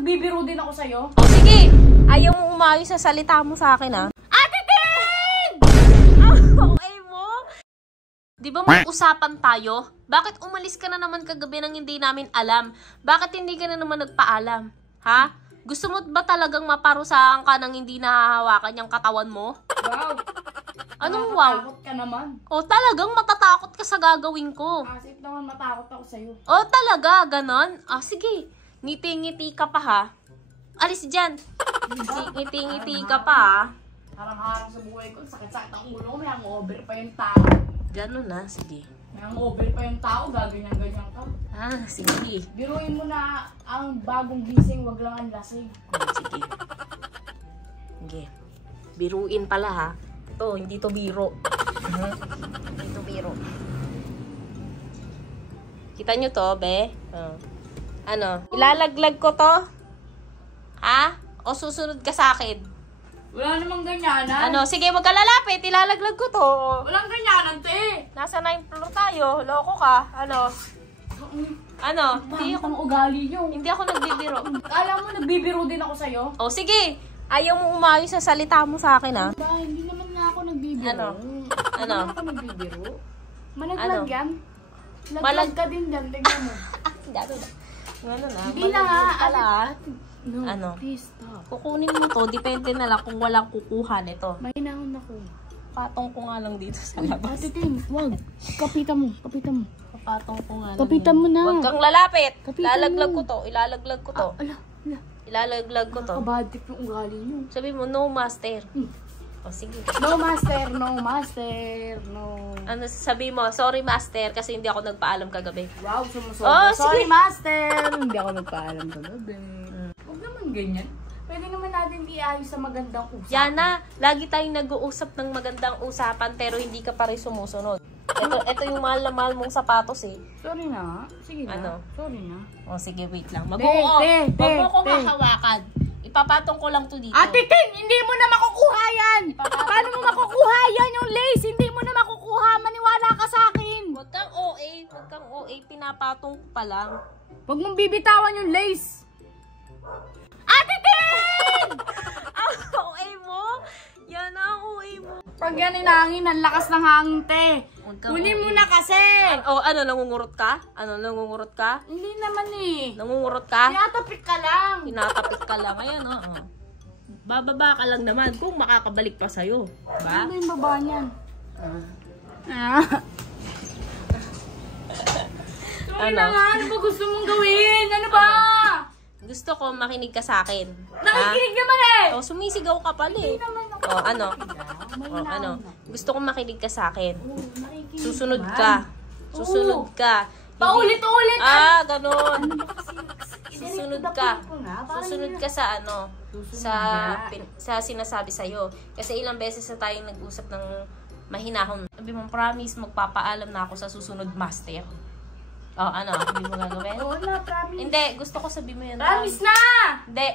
nagbibiro din ako sa'yo. O sige, ayaw mo umayos sa salita mo sa akin, ha? Ate Tin! Okay mo? Di ba may usapan tayo? Bakit umalis ka na naman kagabi nang hindi namin alam? Bakit hindi ka na naman nagpaalam? Ha? Gusto mo ba talagang maparusahan ka nang hindi nahahawakan yung katawan mo? Wow! Anong wow? Matatakot ka naman. O talagang matatakot ka sa gagawin ko. Asip naman matakot ako sa'yo. O talaga, ganon? Ah, sige. Ngiti-ngiti ka pa, ha? Alis dyan. Ngiti-ngiti ka pa, ha? Harang-harang sa buhay ko. Sakit-sakit ang ulo ko. May hangover pa yung tao. Ganon na, sige. May hangover pa yung tao. Gaganyan-ganyan ka. Ah, sige. Biruin mo na ang bagong gising. Wag lang ang lasing. Sige. Sige. Biruin pala, ha? Ito, hindi to biro. Hindi to biro. Kita nyo to, be? Oh. Ano? Ilalaglag ko to? Ha? O susunod ka sa akin? Wala namang ganyanan. Ano? Sige, wag ka lalapit. Ilalaglag ko to. Walang ganyanan, te. Nasa 9th floor tayo. Loko ka. Ano? Ano? Hindi ako ugali nyo. Hindi ako nagbibiro. Alam mo, nagbibiro din ako sa'yo. O, sige. Ayaw mo umayos sa salita mo sa akin, ha? Ba, hindi naman nga ako nagbibiro. Ano? Hindi Ano? naman ako nagbibiro. Malaglag Ano? yan. Laglag ka din dyan. Tignan mo. Gano'n na. Gano'n na. Hindi na nga. Pala, ha? No, Ano? please stop. Kukunin mo to. Depende na lang kung walang kukuha nito. May hinahon ako. Patong ko nga lang dito sa labas. Ate Tim, wag. Kapitan mo. Kapitan mo. Patong ko nga lang. Kapitan mo na. Huwag kang lalapit. Kapitan Ilalaglag mo. ko to. Ilalaglag ko to. Ala, ala. Ilalaglag ko to. Nakabadip yung ugali nyo. Sabi mo, no master. O sige. No master, no master, no. Ano sabi mo? Sorry master kasi hindi ako nagpaalam kagabi. Wow, sumusobra. Oh, Sorry, sige. master. Hindi ako nagpaalam kagabi. Huwag naman ganyan. Pwede naman natin iayos sa magandang usapan. Yana, lagi tayong nag-uusap ng magandang usapan pero hindi ka pa rin sumusunod. Ito yung mahal na mahal mong sapatos eh. Sorry na. Sige na. Ano? Sorry na. O sige, wait lang. Te, te, Wag mo kong te. hahawakan. Ipapatong ko lang to dito. Ate Tin, hindi mo na makukuha yan! Paano mo makukuha yan yung lace? Hindi mo na makukuha. Maniwala ka sa akin. Huwag kang OA. Huwag kang OA. Pinapatong ko pa lang. Huwag mong bibitawan yung lace. Ate Tin! Ang OA mo? Yan ang OA mo. Pag yan inahangin, ang lakas ng hangin, te. Huwag kang Kunin mo OA. na kasi. Ano, nangungurot ka? Ano, nangungurot ka? Hindi naman eh. Nangungurot ka? Tinatapik ka lang. Tinatapik ka lang. Ayan, oo. Bababa ka lang naman kung makakabalik pa sa'yo. Ba? Ano ba yung baba niyan? Ah. Sorry Ano? na nga, ano ba gusto mong gawin? Ano ba? Gusto ko makinig ka sa akin. Nakikinig naman eh! O, sumisigaw ka pala eh. Hindi naman ako. O, ano? May O, ano? nauna. Gusto ko makinig ka sa akin. Oo, nakikinig Susunod naman. ka. Susunod ka. Paulit-ulit! Ah, ganon. Ano ba kasi? Susunod Direct to the ka. point ko nga. Parang Susunod yun. ka sa ano, Susunod sa sinasabi sa'yo. Kasi ilang beses na tayong nag-usap ng mahinahon. Sabi mo, promise, magpapaalam na ako sa susunod master. O, ano? Hindi mo gagawin? Oo na, promise. Hindi, gusto ko sabi mo yun. Promise na! Hindi.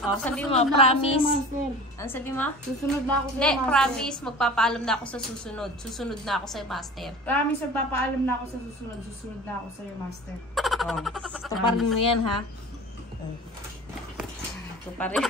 O, sabi mo, Susunod na ako sa'yo, promise. master. Ano sabi mo? Susunod na ako sa'yo, Hindi, master. promise, magpapaalam na ako sa susunod. Susunod na ako sa'yo, master. Promise, magpapaalam na ako sa susunod. Susunod na ako sa'yo, master. Oh, ito pa rin mo yan, ha? Ito pa rin.